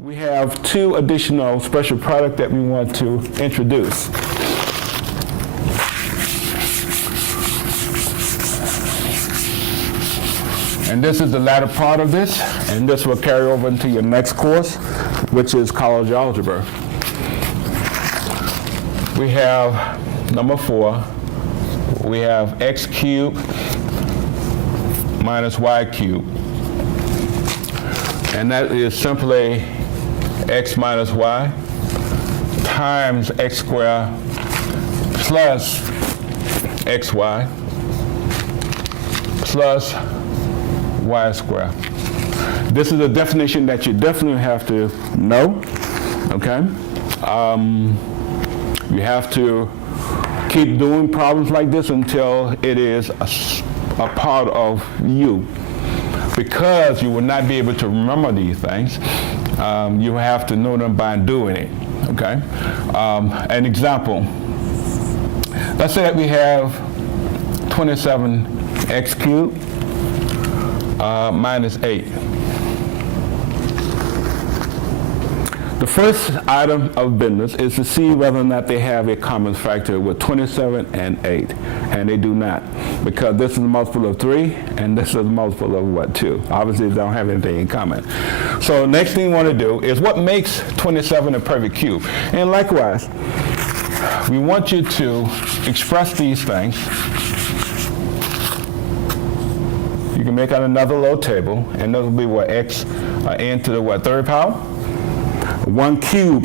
we have two additional special products that we want to introduce. And this is the latter part of this, and this will carry over into your next course, which is college algebra. We have number 4, we have x cubed minus y cubed. And that is simply x minus y times x squared plus xy plus y squared. This is a definition that you definitely have to know, okay? You have to keep doing problems like this until it is a part of you. Because you will not be able to remember these things, you have to know them by doing it, okay? An example, let's say that we have 27x cubed minus 8. The first item of business is to see whether or not they have a common factor with 27 and 8, and they do not, because this is a multiple of 3 and this is a multiple of what, 2. Obviously they don't have anything in common. So next thing you want to do is what makes 27 a perfect cube. And likewise, we want you to express these things. You can make out another little table, and that will be what, x n to the what, third power? 1 cube,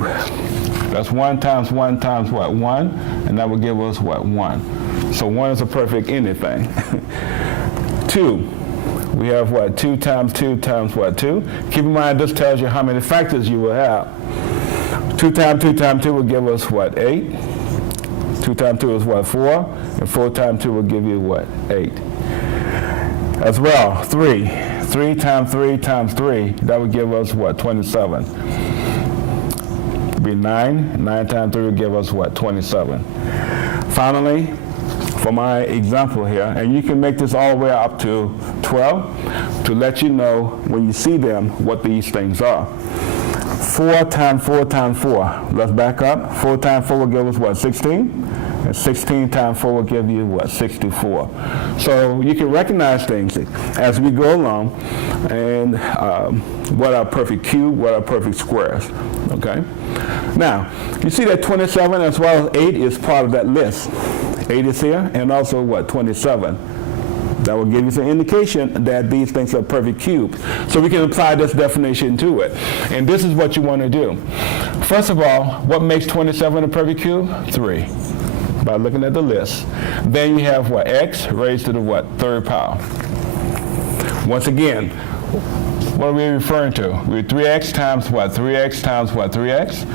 that's 1 times 1 times what, 1, and that will give us what, 1. So 1 is a perfect anything. 2, we have what, 2 times 2 times what, 2. Keep in mind this tells you how many factors you will have. 2 times 2 times 2 will give us what, 8. 2 times 2 is what, 4, and 4 times 2 will give you what, 8. As well, 3 times 3 times 3, that would give us what, 27. Be 9 times 3 will give us what, 27. Finally, for my example here, and you can make this all the way up to 12 to let you know when you see them what these things are. 4 times 4 times 4, let's back up. 4 times 4 will give us what, 16? And 16 times 4 will give you what, 64. So you can recognize things as we go along, and what are perfect cube, what are perfect squares, okay? Now, you see that 27 as well as 8 is part of that list. 8 is here, and also what, 27. That will give you some indication that these things are perfect cubes. So we can apply this definition to it. And this is what you want to do. First of all, what makes 27 a perfect cube? 3. By looking at the list. Then you have what, x raised to the what, third power. Once again, what are we referring to? We're 3x times what, 3x times what, 3x?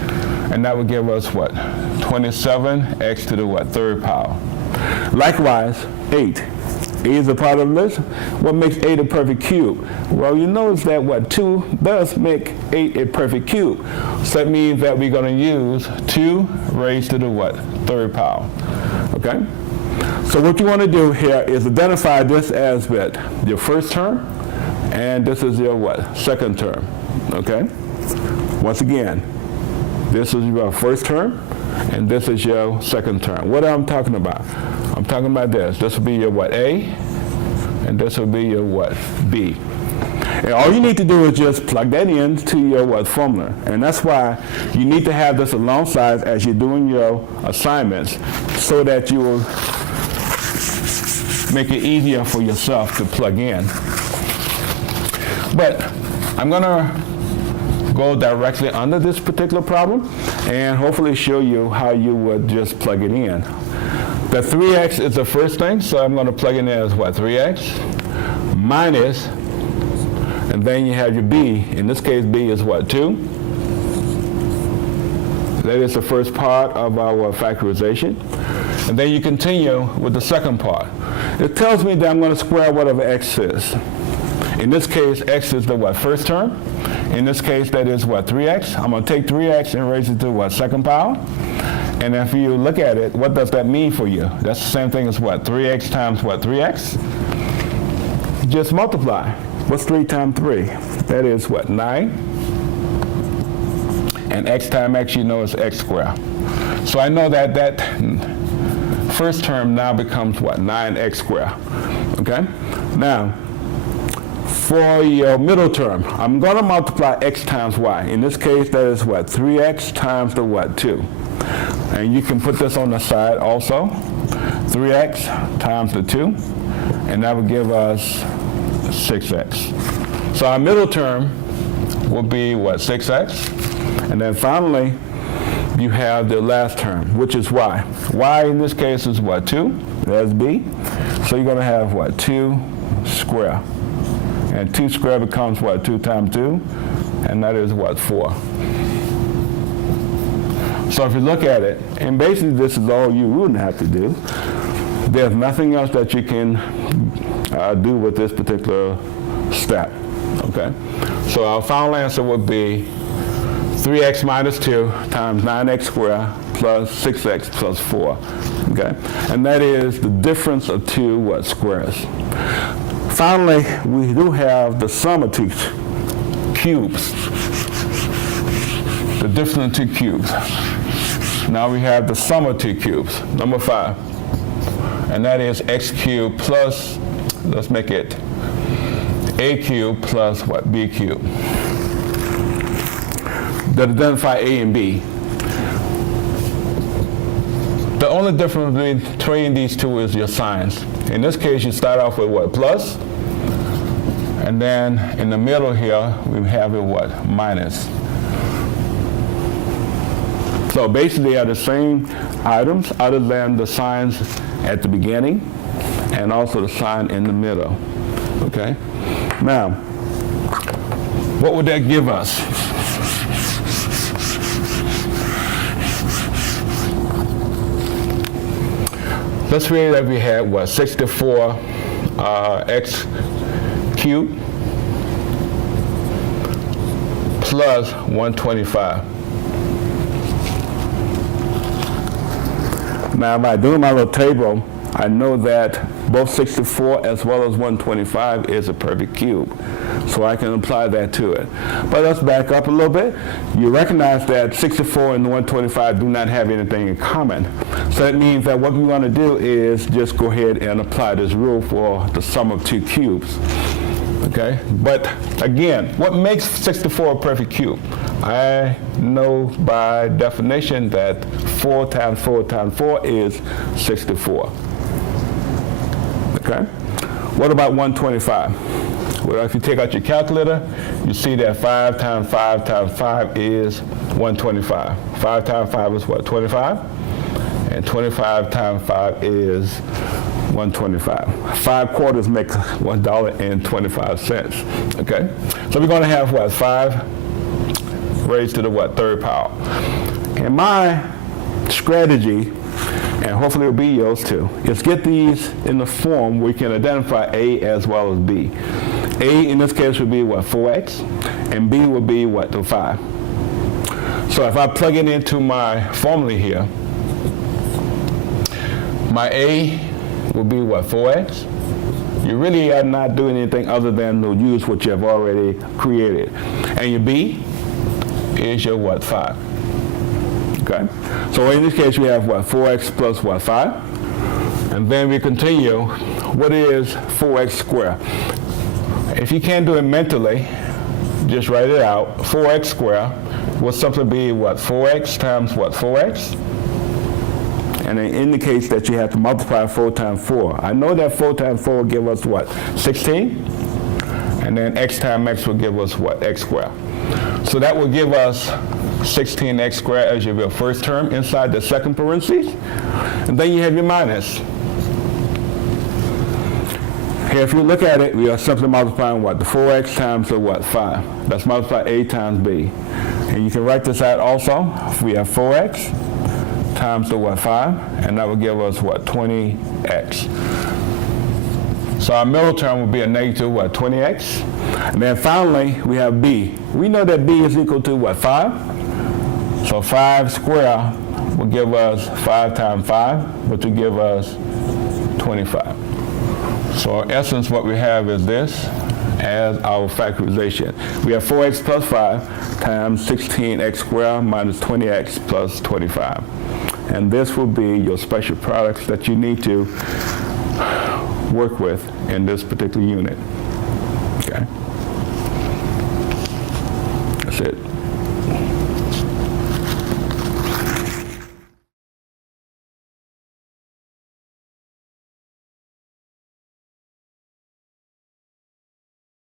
And that would give us what, 27x to the what, third power. Likewise, 8. 8 is a part of the list. What makes 8 a perfect cube? Well, you notice that what, 2 does make 8 a perfect cube. So that means that we're going to use 2 raised to the what, third power. Okay? So what you want to do here is identify this as what, your first term, and this is your what, second term. Okay? Once again, this is your first term, and this is your second term. What am I talking about? I'm talking about this. This will be your what, A, and this will be your what, B. And all you need to do is just plug that in to your what, formula. And that's why you need to have this alongside as you're doing your assignments so that you will make it easier for yourself to plug in. But I'm going to go directly under this particular problem and hopefully show you how you would just plug it in. The 3x is the first thing, so I'm going to plug it in as what, 3x minus, and then you have your b. In this case, b is what, 2? That is the first part of our factorization. And then you continue with the second part. It tells me that I'm going to square whatever x is. In this case, x is the what, first term? In this case, that is what, 3x? I'm going to take 3x and raise it to what, second power? And if you look at it, what does that mean for you? That's the same thing as what, 3x times what, 3x? Just multiply. What's 3 times 3? That is what, 9? and x times x, you know, is x squared. So I know that that first term now becomes what? 9x squared. Okay? Now, for your middle term, I'm going to multiply x times y. In this case, that is what? 3x times the what? 2. And you can put this on the side also. 3x times the 2, and that would give us 6x. So our middle term will be what? 6x. And then finally, you have the last term, which is y. Y in this case is what? 2. That's b. So you're going to have what? 2 squared. And 2 squared becomes what? 2 times 2, and that is what? 4. So if you look at it, and basically this is all you wouldn't have to do. There's nothing else that you can do with this particular step. Okay? So our final answer would be 3x minus 2 times 9x squared plus 6x plus 4. Okay? And that is the difference of two what? Squares. Finally, we do have the sum of two cubes. The difference of two cubes. Now we have the sum of two cubes, number 5. And that is x cubed plus, let's make it a cubed plus what? B cubed. That identify a and b. The only difference between these two is your signs. In this case, you start off with what? Plus. And then in the middle here, we have it what? Minus. So basically, they are the same items other than the signs at the beginning and also the sign in the middle. Okay? Now, what would that give us? Let's say that we had what? 64 x cubed plus 125. Now, by doing my little table, I know that both 64 as well as 125 is a perfect cube. So I can apply that to it. But let's back up a little bit. You recognize that 64 and 125 do not have anything in common. So that means that what we want to do is just go ahead and apply this rule for the sum of two cubes. Okay? But again, what makes 64 a perfect cube? I know by definition that 4 times 4 times 4 is 64. Okay? What about 125? Well, if you take out your calculator, you see that 5 times 5 times 5 is 125. 5 times 5 is what? 25? And 25 times 5 is 125. 5 quarters make $1.25. Okay? So we're going to have what? 5 raised to the what? Third power. And my strategy, and hopefully it'll be yours too, is get these in the form where we can identify A as well as B. A in this case would be what? 4x, and B would be what? The 5. So if I plug it into my formula here, my A will be what? 4x. You really are not doing anything other than to use what you have already created. And your B is your what? 5. Okay? So in this case, we have what? 4x plus what? 5. And then we continue. What is 4x squared? If you can't do it mentally, just write it out. 4x squared will simply be what? 4x times what? 4x. And it indicates that you have to multiply 4 times 4. I know that 4 times 4 will give us what? 16. And then x times x will give us what? X squared. So that will give us 16x squared as your first term inside the second parentheses. And then you have your minus. Here, if you look at it, we are simply multiplying what? The 4x times the what? 5. Let's multiply A times B. And you can write this out also. We have 4x times the what? 5. And that will give us what? 20x. So our middle term will be a negative what? 20x. And then finally, we have B. We know that B is equal to what? 5. So 5 squared will give us 5 times 5, which will give us 25. So in essence, what we have is this, as our factorization. We have 4x plus 5 times 16x squared minus 20x plus 25. And this will be your special products that you need to work with in this particular unit.